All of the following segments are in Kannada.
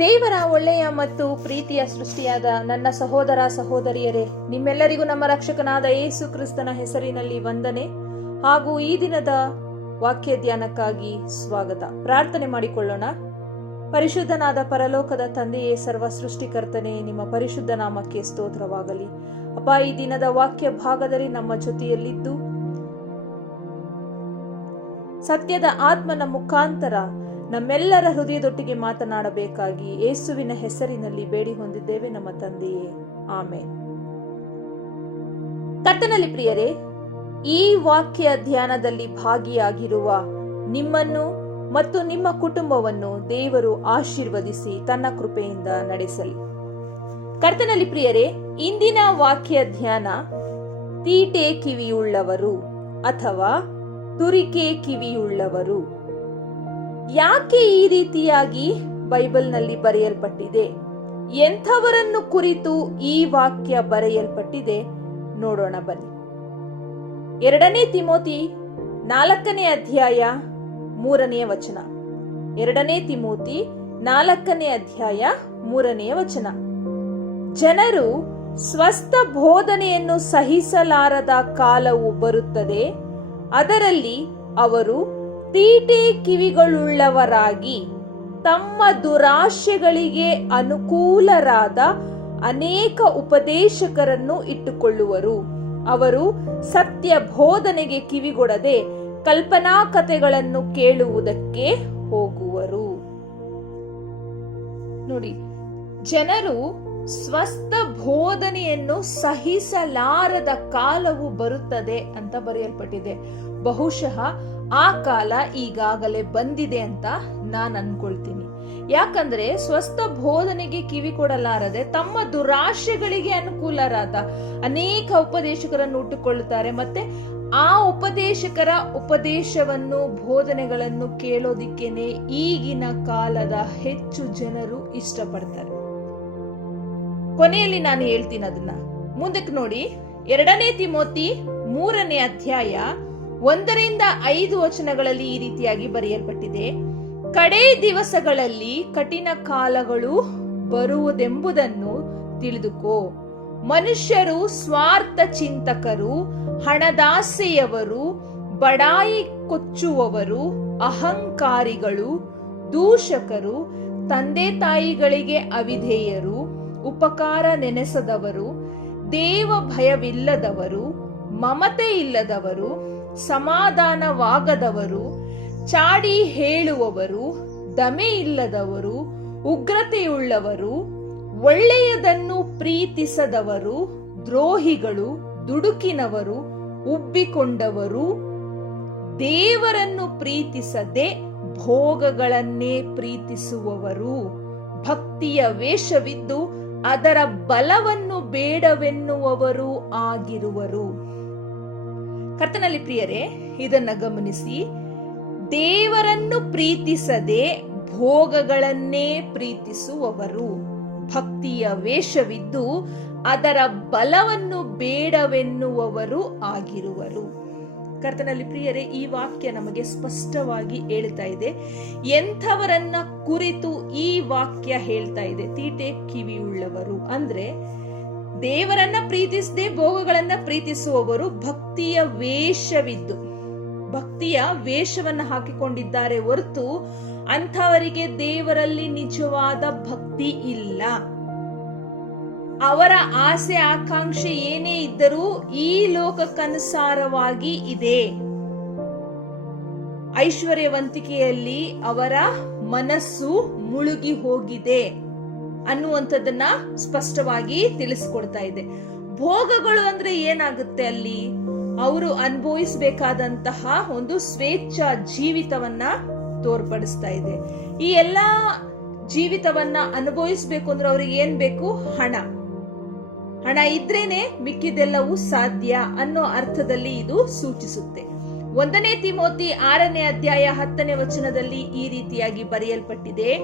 ದೇವರ ಒಳ್ಳೆಯ ಮತ್ತು ಪ್ರೀತಿಯ ಸೃಷ್ಟಿಯಾದ ನನ್ನ ಸಹೋದರ ಸಹೋದರಿಯರೇ, ನಿಮ್ಮೆಲ್ಲರಿಗೂ ನಮ್ಮ ರಕ್ಷಕನಾದ ಯೇಸು ಕ್ರಿಸ್ತನ ಹೆಸರಿನಲ್ಲಿ ವಂದನೆ ಹಾಗೂ ಈ ದಿನದ ವಾಕ್ಯ ಧ್ಯಾನಕ್ಕಾಗಿ ಸ್ವಾಗತ. ಪ್ರಾರ್ಥನೆ ಮಾಡಿಕೊಳ್ಳೋಣ. ಪರಿಶುದ್ಧನಾದ ಪರಲೋಕದ ತಂದೆಯೇ, ಸರ್ವ ಸೃಷ್ಟಿಕರ್ತನೆ, ನಿಮ್ಮ ಪರಿಶುದ್ಧ ನಾಮಕ್ಕೆ ಸ್ತೋತ್ರವಾಗಲಿ. ಅಪ್ಪ ಈ ದಿನದ ವಾಕ್ಯ ಭಾಗದಲ್ಲಿ ನಮ್ಮ ಜೊತೆಯಲ್ಲಿದ್ದು, ಸತ್ಯದ ಆತ್ಮನ ಮುಖಾಂತರ ನಮ್ಮೆಲ್ಲರ ಹೃದಯದೊಟ್ಟಿಗೆ ಮಾತನಾಡಬೇಕಾಗಿ ಯೇಸುವಿನ ಹೆಸರಿನಲ್ಲಿ ಬೇಡಿ ಹೊಂದಿದ್ದೇವೆ, ನಮ್ಮ ತಂದೆಯೇ. ಆಮೆ ಕಟ್ಟನಲ್ಲಿ ಪ್ರಿಯರೇ, ಈ ವಾಕ್ಯ ಧ್ಯಾನದಲ್ಲಿ ಭಾಗಿಯಾಗಿರುವ ನಿಮ್ಮನ್ನು ಮತ್ತು ನಿಮ್ಮ ಕುಟುಂಬವನ್ನು ದೇವರು ಆಶೀರ್ವದಿಸಿ ತನ್ನ ಕೃಪೆಯಿಂದ ನಡೆಸಲಿ. ಕರ್ತನಲ್ಲಿ ಪ್ರಿಯರೇ, ಇಂದಿನ ವಾಕ್ಯ ಧ್ಯಾನ ತೀಟೆ ಕಿವಿಯುಳ್ಳವರು ಅಥವಾ ತುರಿಕೆ ಕಿವಿಯುಳ್ಳವರು. ಯಾಕೆ ಈ ರೀತಿಯಾಗಿ ಬೈಬಲ್ನಲ್ಲಿ ಬರೆಯಲ್ಪಟ್ಟಿದೆ? ಎಂಥವರನ್ನು ಕುರಿತು ಈ ವಾಕ್ಯ ಬರೆಯಲ್ಪಟ್ಟಿದೆ? ನೋಡೋಣ ಬನ್ನಿ. ಎರಡನೇ ತಿಮೋತಿ ನಾಲ್ಕನೇ ಅಧ್ಯಾಯ ಮೂರನೆಯ ವಚನ. ಎರಡನೇ ತಿಮೋತಿ ನಾಲ್ಕನೇ ಅಧ್ಯಾಯ ಮೂರನೆಯ ವಚನ. ಜನರು ಸ್ವಸ್ಥ ಬೋಧನೆಯನ್ನು ಸಹಿಸಲಾರದ ಕಾಲವು ಬರುತ್ತದೆ, ಅದರಲ್ಲಿ ಅವರು ತೀಟೆ ಕಿವಿಗಳುಳ್ಳವರಾಗಿ ತಮ್ಮ ದುರಾಶೆಗಳಿಗೆ ಅನುಕೂಲರಾದ ಅನೇಕ ಉಪದೇಶಕರನ್ನು ಇಟ್ಟುಕೊಳ್ಳುವರು. ಅವರು ಸತ್ಯ ಬೋಧನೆಗೆ ಕಿವಿಗೊಡದೆ ಕಲ್ಪನಾ ಕಥೆಗಳನ್ನು ಕೇಳುವುದಕ್ಕೆ ಹೋಗುವರು. ನೋಡಿ, ಜನರು ಸ್ವಸ್ಥ ಬೋಧನೆಯನ್ನು ಸಹಿಸಲಾರದ ಕಾಲವು ಬರುತ್ತದೆ ಅಂತ ಬರೆಯಲ್ಪಟ್ಟಿದೆ. ಬಹುಶಃ ಆ ಕಾಲ ಈಗಾಗಲೇ ಬಂದಿದೆ ಅಂತ ನಾನು ಅನ್ಕೊಳ್ತೀನಿ. ಯಾಕಂದ್ರೆ ಸ್ವಸ್ಥ ಬೋಧನೆಗೆ ಕಿವಿ ಕೊಡಲಾರದೆ ತಮ್ಮ ದುರಾಶೆಗಳಿಗೆ ಅನುಕೂಲರಾದ ಅನೇಕ ಉಪದೇಶಕರನ್ನು ಹುಟ್ಟುಕೊಳ್ಳುತ್ತಾರೆ ಮತ್ತೆ ಆ ಉಪದೇಶಕರ ಉಪದೇಶವನ್ನು, ಬೋಧನೆಗಳನ್ನು ಕೇಳೋದಿಕ್ಕೇನೆ ಈಗಿನ ಕಾಲದ ಹೆಚ್ಚು ಜನರು ಇಷ್ಟಪಡ್ತಾರೆ. ಕೊನೆಯಲ್ಲಿ ನಾನು ಹೇಳ್ತೀನಿ ಅದನ್ನ. ಮುಂದಕ್ಕೆ ನೋಡಿ, ಎರಡನೇ ತಿಮೋತಿ ಮೂರನೇ ಅಧ್ಯಾಯ ಒಂದರಿಂದ ಐದು ವಚನಗಳಲ್ಲಿ ಈ ರೀತಿಯಾಗಿ ಬರೆಯಲ್ಪಟ್ಟಿದೆ. ಕಡೇ ದಿವಸಗಳಲ್ಲಿ ಕಠಿಣ ಕಾಲಗಳು ಬರುವುದೆಂಬುದನ್ನು ತಿಳಿದುಕೋ. ಮನುಷ್ಯರು ಸ್ವಾರ್ಥ ಚಿಂತಕರು, ಹಣದಾಸೆಯವರು, ಬಡಾಯಿ ಕೊಚ್ಚುವವರು, ಅಹಂಕಾರಿಗಳು, ದೂಷಕರು, ತಂದೆ ತಾಯಿಗಳಿಗೆ ಅವಿಧೇಯರು ಉಪಕಾರ ನೆನೆಸದವರು, ದೇವ ಭಯವಿಲ್ಲದವರು, ಮಮತೆ ಇಲ್ಲದವರು, ಸಮಾಧಾನವಾಗದವರು, ಚಾಡಿ ಹೇಳುವವರು, ದಮೆ ಇಲ್ಲದವರು, ಉಗ್ರತೆಯುಳ್ಳವರು, ಒಳ್ಳೆಯದನ್ನು ಪ್ರೀತಿಸದವರು, ದ್ರೋಹಿಗಳು, ದುಡುಕಿನವರು, ಉಬ್ಬಿಕೊಂಡವರು, ದೇವರನ್ನು ಪ್ರೀತಿಸದೆ ಭೋಗಗಳನ್ನೇ ಪ್ರೀತಿಸುವವರು. ಭಕ್ತಿಯ ವೇಷವಿದ್ದು ಅದರ ಬಲವನ್ನು ಬೇಡವೆನ್ನುವವರು ಆಗಿರುವರು. ಕರ್ತನಲ್ಲಿ ಪ್ರಿಯರೇ, ಇದನ್ನ ಗಮನಿಸಿ. ದೇವರನ್ನು ಪ್ರೀತಿಸದೆ ಭೋಗಗಳನ್ನೇ ಪ್ರೀತಿಸುವವರು. ಭಕ್ತಿಯ ವೇಷವಿದ್ದು ಅದರ ಬಲವನ್ನು ಬೇಡವೆನ್ನುವವರು ಆಗಿರುವರು. ಕರ್ತನಲ್ಲಿ ಪ್ರಿಯರೇ, ಈ ವಾಕ್ಯ ನಮಗೆ ಸ್ಪಷ್ಟವಾಗಿ ಹೇಳ್ತಾ ಇದೆ. ಎಂಥವರನ್ನ ಕುರಿತು ಈ ವಾಕ್ಯ ಹೇಳ್ತಾ ಇದೆ. ತೀಟೆ ಕಿವಿಯುಳ್ಳವರು. ಅಂದ್ರೆ, ದೇವರನ್ನ ಪ್ರೀತಿಸದೆ, ಭೋಗಗಳನ್ನ ಪ್ರೀತಿಸುವವರು ಭಕ್ತಿಯ ವೇಷವಿದ್ದು, ಭಕ್ತಿಯ ವೇಷವನ್ನ ಹಾಕಿಕೊಂಡಿದ್ದಾರೆ ಹೊರತು ಅಂಥವರಿಗೆ ದೇವರಲ್ಲಿ ನಿಜವಾದ ಭಕ್ತಿ ಇಲ್ಲ. ಅವರ ಆಸೆ ಆಕಾಂಕ್ಷೆ ಏನೇ ಇದ್ದರೂ ಈ ಲೋಕಕ್ಕನುಸಾರವಾಗಿ ಇದೆ. ಐಶ್ವರ್ಯವಂತಿಕೆಯಲ್ಲಿ ಅವರ ಮನಸ್ಸು ಮುಳುಗಿ ಹೋಗಿದೆ ಅನ್ನುವಂಥದ್ದನ್ನ ಸ್ಪಷ್ಟವಾಗಿ ತಿಳಿಸ್ಕೊಡ್ತಾ ಇದೆ. ಭೋಗಗಳು ಅಂದ್ರೆ ಏನಾಗುತ್ತೆ ಅಲ್ಲಿ? ಅವರು ಅನುಭವಿಸಬೇಕಾದಂತಹ ಒಂದು ಸ್ವೇಚ್ಛಾ ಜೀವಿತವನ್ನ ತೋರ್ಪಡಿಸ್ತಾ ಇದೆ. ಈ ಎಲ್ಲಾ ಜೀವಿತವನ್ನ ಅನುಭವಿಸ್ಬೇಕು ಅಂದ್ರೆ ಅವ್ರಿಗೆ ಏನ್ ಬೇಕು? ಹಣ. ಹಣ ಇದ್ರೇನೆ ಮಿಕ್ಕಿದೆಲ್ಲವೂ ಸಾಧ್ಯ ಅನ್ನೋ ಅರ್ಥದಲ್ಲಿ ಇದು ಸೂಚಿಸುತ್ತೆ. ಒಂದನೇ ತಿಮೋತಿ ಆರನೇ ಅಧ್ಯಾಯ ಹತ್ತನೇ ವಚನದಲ್ಲಿ ಈ ರೀತಿಯಾಗಿ ಬರೆಯಲ್ಪಟ್ಟಿದೆ.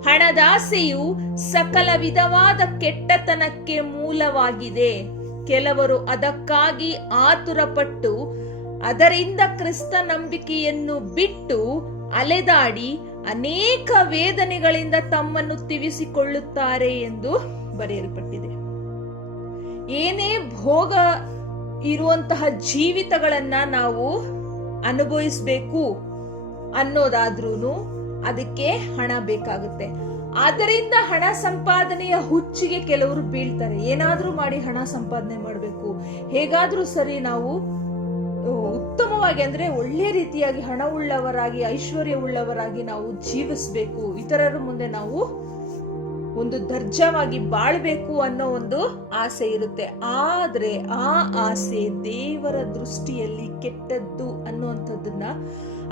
ಹಣದಾಸೆಯು ಸಕಲ ವಿಧವಾದ ಕೆಟ್ಟತನಕ್ಕೆ ಮೂಲವಾಗಿದೆ. ಕೆಲವರು ಅದಕ್ಕಾಗಿ ಆತುರಪಟ್ಟು ಅದರಿಂದ ಕ್ರಿಸ್ತ ನಂಬಿಕೆಯನ್ನು ಬಿಟ್ಟು ಅಲೆದಾಡಿ ಅನೇಕ ವೇದನೆಗಳಿಂದ ತಮ್ಮನ್ನು ತಿವಿಸಿಕೊಳ್ಳುತ್ತಾರೆ ಎಂದು ಬರೆಯಲ್ಪಟ್ಟಿದೆ. ಏನೇ ಭೋಗ ಇರುವಂತಹ ಜೀವಿತಗಳನ್ನ ನಾವು ಅನುಭವಿಸ್ಬೇಕು ಅನ್ನೋದಾದ್ರೂ ಅದಕ್ಕೆ ಹಣ ಬೇಕಾಗುತ್ತೆ. ಆದ್ದರಿಂದ ಹಣ ಸಂಪಾದನೆಯ ಹುಚ್ಚಿಗೆ ಕೆಲವರು ಬೀಳ್ತಾರೆ. ಏನಾದ್ರೂ ಮಾಡಿ ಹಣ ಸಂಪಾದನೆ ಮಾಡಬೇಕು. ಹೇಗಾದ್ರೂ ಸರಿ ನಾವು ಉತ್ತಮವಾಗಿ ಅಂದ್ರೆ ಒಳ್ಳೆ ರೀತಿಯಾಗಿ ಹಣ ಉಳ್ಳವರಾಗಿ ಐಶ್ವರ್ಯ ಉಳ್ಳವರಾಗಿ ನಾವು ಜೀವಿಸಬೇಕು. ಇತರರ ಮುಂದೆ ನಾವು ಒಂದು ದರ್ಜವಾಗಿ ಬಾಳ್ಬೇಕು ಅನ್ನೋ ಒಂದು ಆಸೆ ಇರುತ್ತೆ. ಆದ್ರೆ ಆ ಆಸೆ ದೇವರ ದೃಷ್ಟಿಯಲ್ಲಿ ಕೆಟ್ಟದ್ದು ಅನ್ನುವಂಥದ್ದನ್ನ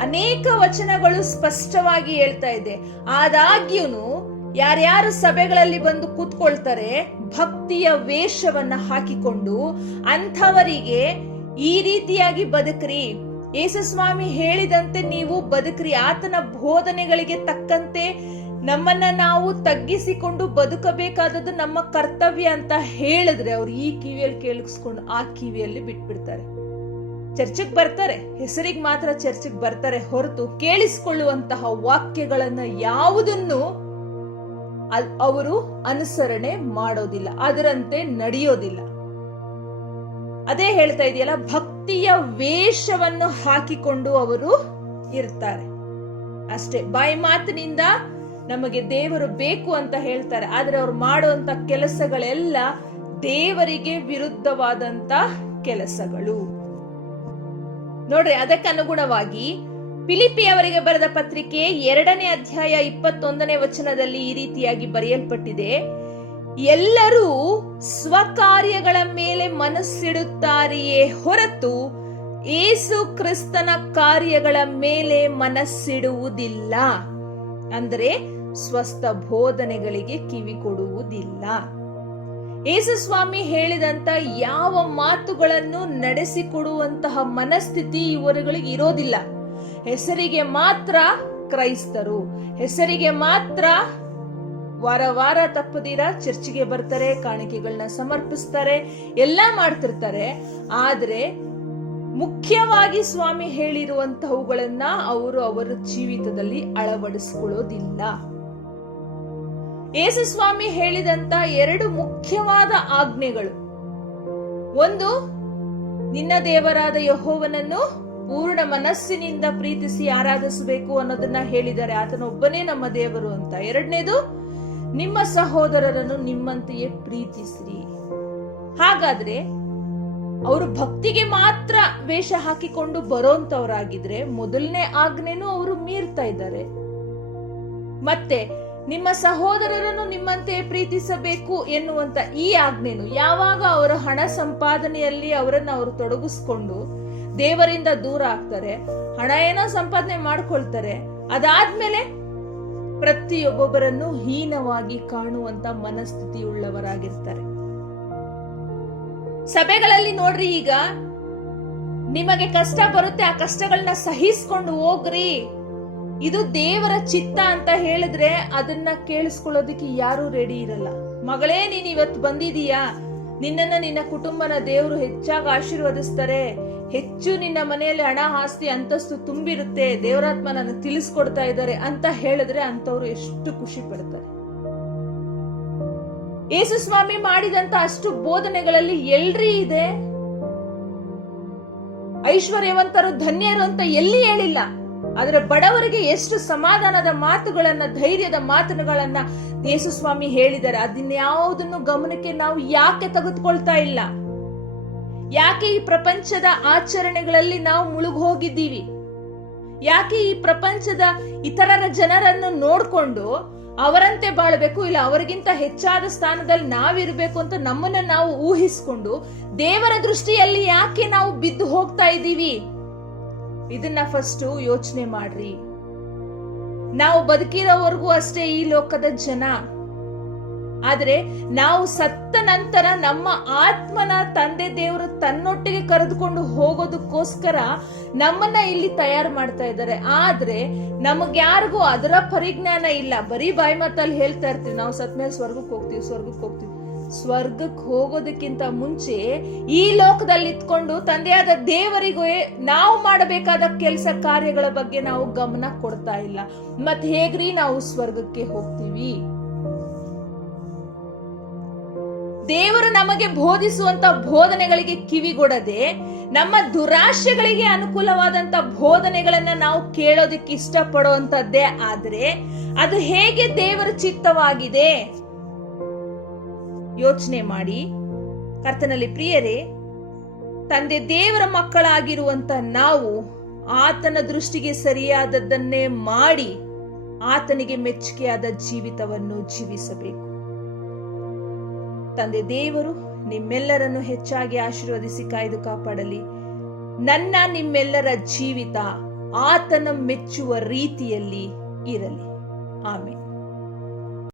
ಅನೇಕ ವಚನಗಳು ಸ್ಪಷ್ಟವಾಗಿ ಹೇಳ್ತಾ ಇದೆ. ಆದಾಗ್ಯೂನು ಯಾರ್ಯಾರು ಸಭೆಗಳಲ್ಲಿ ಬಂದು ಕೂತ್ಕೊಳ್ತಾರೆ, ಭಕ್ತಿಯ ವೇಷವನ್ನ ಹಾಕಿಕೊಂಡು ಅಂಥವರಿಗೆ ಈ ರೀತಿಯಾಗಿ ಬದುಕ್ರಿ. ಯೇಸುಸ್ವಾಮಿ ಹೇಳಿದಂತೆ ನೀವು ಬದುಕ್ರಿ. ಆತನ ಬೋಧನೆಗಳಿಗೆ ತಕ್ಕಂತೆ ನಮ್ಮನ್ನ ನಾವು ತಗ್ಗಿಸಿಕೊಂಡು ಬದುಕಬೇಕಾದದ್ದು ನಮ್ಮ ಕರ್ತವ್ಯ ಅಂತ ಹೇಳಿದ್ರೆ ಅವ್ರು ಈ ಕಿವಿಯಲ್ಲಿ ಕೇಳಿಸ್ಕೊಂಡು ಆ ಕಿವಿಯಲ್ಲಿ ಬಿಟ್ಬಿಡ್ತಾರೆ. ಚರ್ಚೆಗೆ ಬರ್ತಾರೆ, ಹೆಸರಿಗೆ ಮಾತ್ರ ಚರ್ಚೆಗೆ ಬರ್ತಾರೆ ಹೊರತು ಕೇಳಿಸಿಕೊಳ್ಳುವಂತಹ ವಾಕ್ಯಗಳನ್ನ ಯಾವುದನ್ನು ಅವರು ಅನುಸರಣೆ ಮಾಡೋದಿಲ್ಲ, ಅದರಂತೆ ನಡೆಯೋದಿಲ್ಲ. ಅದೇ ಹೇಳ್ತಾ ಇದೆಯಲ್ಲ, ಭಕ್ತಿಯ ವೇಷವನ್ನು ಹಾಕಿಕೊಂಡು ಅವರು ಇರ್ತಾರೆ. ಅಷ್ಟೇ, ಬಾಯಿ ಮಾತಿನಿಂದ ನಮಗೆ ದೇವರು ಬೇಕು ಅಂತ ಹೇಳ್ತಾರೆ. ಆದ್ರೆ ಅವ್ರು ಮಾಡುವಂತ ಕೆಲಸಗಳೆಲ್ಲ ದೇವರಿಗೆ ವಿರುದ್ಧವಾದಂತ ಕೆಲಸಗಳು. ನೋಡ್ರಿ ಅದಕ್ಕೆ ಅನುಗುಣವಾಗಿ ಫಿಲಿಪಿ ಅವರಿಗೆ ಬರೆದ ಪತ್ರಿಕೆ ಎರಡನೇ ಅಧ್ಯಾಯ ಇಪ್ಪತ್ತೊಂದನೇ ವಚನದಲ್ಲಿ ಈ ರೀತಿಯಾಗಿ ಬರೆಯಲ್ಪಟ್ಟಿದೆ. ಎಲ್ಲರೂ ಸ್ವಕಾರ್ಯಗಳ ಮೇಲೆ ಮನಸ್ಸಿಡುತ್ತಾರೆಯೇ ಹೊರತು ಏಸು ಕ್ರಿಸ್ತನ ಕಾರ್ಯಗಳ ಮೇಲೆ ಮನಸ್ಸಿಡುವುದಿಲ್ಲ. ಅಂದರೆ ಸ್ವಸ್ಥ ಬೋಧನೆಗಳಿಗೆ ಕಿವಿ ಕೊಡುವುದಿಲ್ಲ. ಯೇಸುಸ್ವಾಮಿ ಹೇಳಿದಂತ ಯಾವ ಮಾತುಗಳನ್ನು ನಡೆಸಿಕೊಡುವಂತಹ ಮನಸ್ಥಿತಿ ಇವರುಗಳಿಗೆ ಇರೋದಿಲ್ಲ. ಹೆಸರಿಗೆ ಮಾತ್ರ ಕ್ರೈಸ್ತರು, ಹೆಸರಿಗೆ ಮಾತ್ರ ವಾರ ವಾರ ತಪ್ಪದಿರ ಚರ್ಚಿಗೆ ಬರ್ತಾರೆ ಕಾಣಿಕೆಗಳನ್ನ ಸಮರ್ಪಿಸ್ತಾರೆ, ಎಲ್ಲ ಮಾಡ್ತಿರ್ತಾರೆ. ಆದ್ರೆ ಮುಖ್ಯವಾಗಿ ಸ್ವಾಮಿ ಹೇಳಿರುವಂತಹವುಗಳನ್ನ ಅವರು ಅವರ ಜೀವಿತದಲ್ಲಿ ಅಳವಡಿಸಿಕೊಳ್ಳೋದಿಲ್ಲ. ಯೇಸು ಸ್ವಾಮಿ ಹೇಳಿದಂತ ಎರಡು ಮುಖ್ಯವಾದ ಆಜ್ಞೆಗಳು. ಒಂದು, ನಿನ್ನ ದೇವರಾದ ಯಹೋವನನ್ನು ಪೂರ್ಣ ಮನಸ್ಸಿನಿಂದ ಪ್ರೀತಿಸಿ ಆರಾಧಿಸಬೇಕು ಅನ್ನೋದನ್ನ ಹೇಳಿದ್ದಾರೆ ಆತನೊಬ್ಬನೇ ನಮ್ಮ ದೇವರು ಅಂತ. ಎರಡನೇದು, ನಿಮ್ಮ ಸಹೋದರರನ್ನು ನಿಮ್ಮಂತೆಯೇ ಪ್ರೀತಿಸಿರಿ. ಹಾಗಾದ್ರೆ, ಅವರು ಭಕ್ತಿಗೆ ಮಾತ್ರ ವೇಷ ಹಾಕಿಕೊಂಡು ಬರೋಂತವರಾಗಿದ್ರೆ ಮೊದಲನೇ ಆಜ್ಞೆನೂ ಅವರು ಮೀರ್ತಾ ಇದ್ದಾರೆ. ಮತ್ತೆ ನಿಮ್ಮ ಸಹೋದರರನ್ನು ನಿಮ್ಮಂತೆ ಪ್ರೀತಿಸಬೇಕು ಎನ್ನುವಂತ ಈ ಆಜ್ಞೆನು ಯಾವಾಗ ಅವರ ಹಣ ಸಂಪಾದನೆಯಲ್ಲಿ ಅವರನ್ನು ಅವರು ತೊಡಗಿಸ್ಕೊಂಡು ದೇವರಿಂದ ದೂರ ಆಗ್ತಾರೆ, ಹಣ ಏನೋ ಸಂಪಾದನೆ ಮಾಡ್ಕೊಳ್ತಾರೆ, ಅದಾದ್ಮೇಲೆ ಪ್ರತಿಯೊಬ್ಬೊಬ್ಬರನ್ನು ಹೀನವಾಗಿ ಕಾಣುವಂತ ಮನಸ್ಥಿತಿಯುಳ್ಳವರಾಗಿರ್ತಾರೆ. ಸಭೆಗಳಲ್ಲಿ ನೋಡ್ರಿ ಈಗ, ನಿಮಗೆ ಕಷ್ಟ ಬರುತ್ತೆ, ಆ ಕಷ್ಟಗಳನ್ನ ಸಹಿಸ್ಕೊಂಡು ಹೋಗ್ರಿ. ಇದು ದೇವರ ಚಿತ್ತ ಅಂತ ಹೇಳಿದ್ರೆ ಅದನ್ನ ಕೇಳಿಸ್ಕೊಳ್ಳೋದಿಕ್ಕೆ ಯಾರು ರೆಡಿ ಇರಲ್ಲ. ಮಗಳೇ, ನೀನ್ ಇವತ್ತು ಬಂದಿದೀಯಾ? ನಿನ್ನನ್ನ ನಿನ್ನ ಕುಟುಂಬನ ದೇವರು ಹೆಚ್ಚಾಗಿ ಆಶೀರ್ವದಿಸ್ತಾರೆ. ಹೆಚ್ಚು ನಿನ್ನ ಮನೆಯಲ್ಲಿ ಹಣ, ಆಸ್ತಿ, ಅಂತಸ್ತು ತುಂಬಿರುತ್ತೆ. ದೇವರಾತ್ಮ ನನಗೆ ತಿಳಿಸ್ಕೊಡ್ತಾ ಇದ್ದಾರೆ ಅಂತ ಹೇಳಿದ್ರೆ ಅಂತವ್ರು ಎಷ್ಟು ಖುಷಿ ಪಡ್ತಾರೆ. ಯೇಸು ಸ್ವಾಮಿ ಮಾಡಿದಂತ ಅಷ್ಟು ಬೋಧನೆಗಳಲ್ಲಿ ಎಲ್ರಿ ಇದೆ? ಐಶ್ವರ್ಯವಂತರು, ಧನ್ಯರು ಅಂತ ಎಲ್ಲಿ ಹೇಳಿಲ್ಲ. ಆದ್ರೆ ಬಡವರಿಗೆ ಎಷ್ಟು ಸಮಾಧಾನದ ಮಾತುಗಳನ್ನ, ಧೈರ್ಯದ ಮಾತುಗಳನ್ನ ಯೇಸು ಸ್ವಾಮಿ ಹೇಳಿದ್ದಾರೆ. ಅದನ್ಯಾವುದನ್ನು ಗಮನಕ್ಕೆ ನಾವು ಯಾಕೆ ತೆಗೆದುಕೊಳ್ತಾ ಇಲ್ಲ? ಯಾಕೆ ಈ ಪ್ರಪಂಚದ ಆಚರಣೆಗಳಲ್ಲಿ ನಾವು ಮುಳುಗೋಗಿದ್ದೀವಿ? ಯಾಕೆ ಈ ಪ್ರಪಂಚದ ಇತರರ ಜನರನ್ನು ನೋಡಿಕೊಂಡು ಅವರಂತೆ ಬಾಳ್ಬೇಕು? ಇಲ್ಲ, ಅವರಿಗಿಂತ ಹೆಚ್ಚಾದ ಸ್ಥಾನದಲ್ಲಿ ನಾವಿರಬೇಕು ಅಂತ ನಮ್ಮನ್ನ ನಾವು ಊಹಿಸ್ಕೊಂಡು ದೇವರ ದೃಷ್ಟಿಯಲ್ಲಿ ಯಾಕೆ ನಾವು ಬಿದ್ದು ಹೋಗ್ತಾ ಇದ್ದೀವಿ? ಇದನ್ನ ಫಸ್ಟ್ ಯೋಚನೆ ಮಾಡ್ರಿ. ನಾವು ಬದುಕಿರೋವರೆಗೂ ಅಷ್ಟೇ ಈ ಲೋಕದ ಜನ. ಆದ್ರೆ ನಾವು ಸತ್ತ ನಂತರ ನಮ್ಮ ಆತ್ಮನ ತಂದೆ ದೇವರು ತನ್ನೊಟ್ಟಿಗೆ ಕರೆದುಕೊಂಡು ಹೋಗೋದಕ್ಕೋಸ್ಕರ ನಮ್ಮನ್ನ ಇಲ್ಲಿ ತಯಾರು ಮಾಡ್ತಾ ಇದ್ದಾರೆ. ಆದ್ರೆ ನಮಗ್ಯಾರಿಗೂ ಅದರ ಪರಿಜ್ಞಾನ ಇಲ್ಲ. ಬರೀ ಬಾಯಿ ಮಾತಲ್ಲಿ ಹೇಳ್ತಾ ಇರ್ತೀವಿ. ನಾವು ಸತ್ತ ಮೇಲೆ ಸ್ವರ್ಗಕ್ಕೆ ಹೋಗ್ತೀವಿ ಸ್ವರ್ಗಕ್ಕೆ ಹೋಗ್ತೀವಿ. ಸ್ವರ್ಗಕ್ಕೆ ಹೋಗೋದಕ್ಕಿಂತ ಮುಂಚೆ ಈ ಲೋಕದಲ್ಲಿ ಇತ್ಕೊಂಡು ತಂದೆಯಾದ ದೇವರಿಗೂ ನಾವು ಮಾಡಬೇಕಾದ ಕೆಲಸ ಕಾರ್ಯಗಳ ಬಗ್ಗೆ ನಾವು ಗಮನ ಕೊಡ್ತಾ ಇಲ್ಲ. ಮತ್ ಹೇಗ್ರಿ ನಾವು ಸ್ವರ್ಗಕ್ಕೆ ಹೋಗ್ತೀವಿ? ದೇವರು ನಮಗೆ ಬೋಧಿಸುವಂತ ಬೋಧನೆಗಳಿಗೆ ಕಿವಿಗೊಡದೆ ನಮ್ಮ ದುರಾಶೆಗಳಿಗೆ ಅನುಕೂಲವಾದಂತ ಬೋಧನೆಗಳನ್ನ ನಾವು ಕೇಳೋದಕ್ಕೆ ಇಷ್ಟಪಡುವಂತದ್ದೇ ಆದ್ರೆ ಅದು ಹೇಗೆ ದೇವರ ಚಿತ್ತವಾಗಿದೆ? ಯೋಚನೆ ಮಾಡಿ, ಕರ್ತನಲ್ಲಿ ಪ್ರಿಯರೇ, ತಂದೆ ದೇವರ ಮಕ್ಕಳಾಗಿರುವಂತ ನಾವು ಆತನ ದೃಷ್ಟಿಗೆ ಸರಿಯಾದದ್ದನ್ನೇ ಮಾಡಿ ಆತನಿಗೆ ಮೆಚ್ಚುಗೆಯಾದ ಜೀವಿತವನ್ನು ಜೀವಿಸಬೇಕು. ತಂದೆ ದೇವರು ನಿಮ್ಮೆಲ್ಲರನ್ನು ಹೆಚ್ಚಾಗಿ ಆಶೀರ್ವದಿಸಿ ಕಾಯ್ದು ಕಾಪಾಡಲಿ. ನನ್ನ ನಿಮ್ಮೆಲ್ಲರ ಜೀವಿತ ಆತನ ಮೆಚ್ಚುವ ರೀತಿಯಲ್ಲಿ ಇರಲಿ. ಆಮೇಲೆ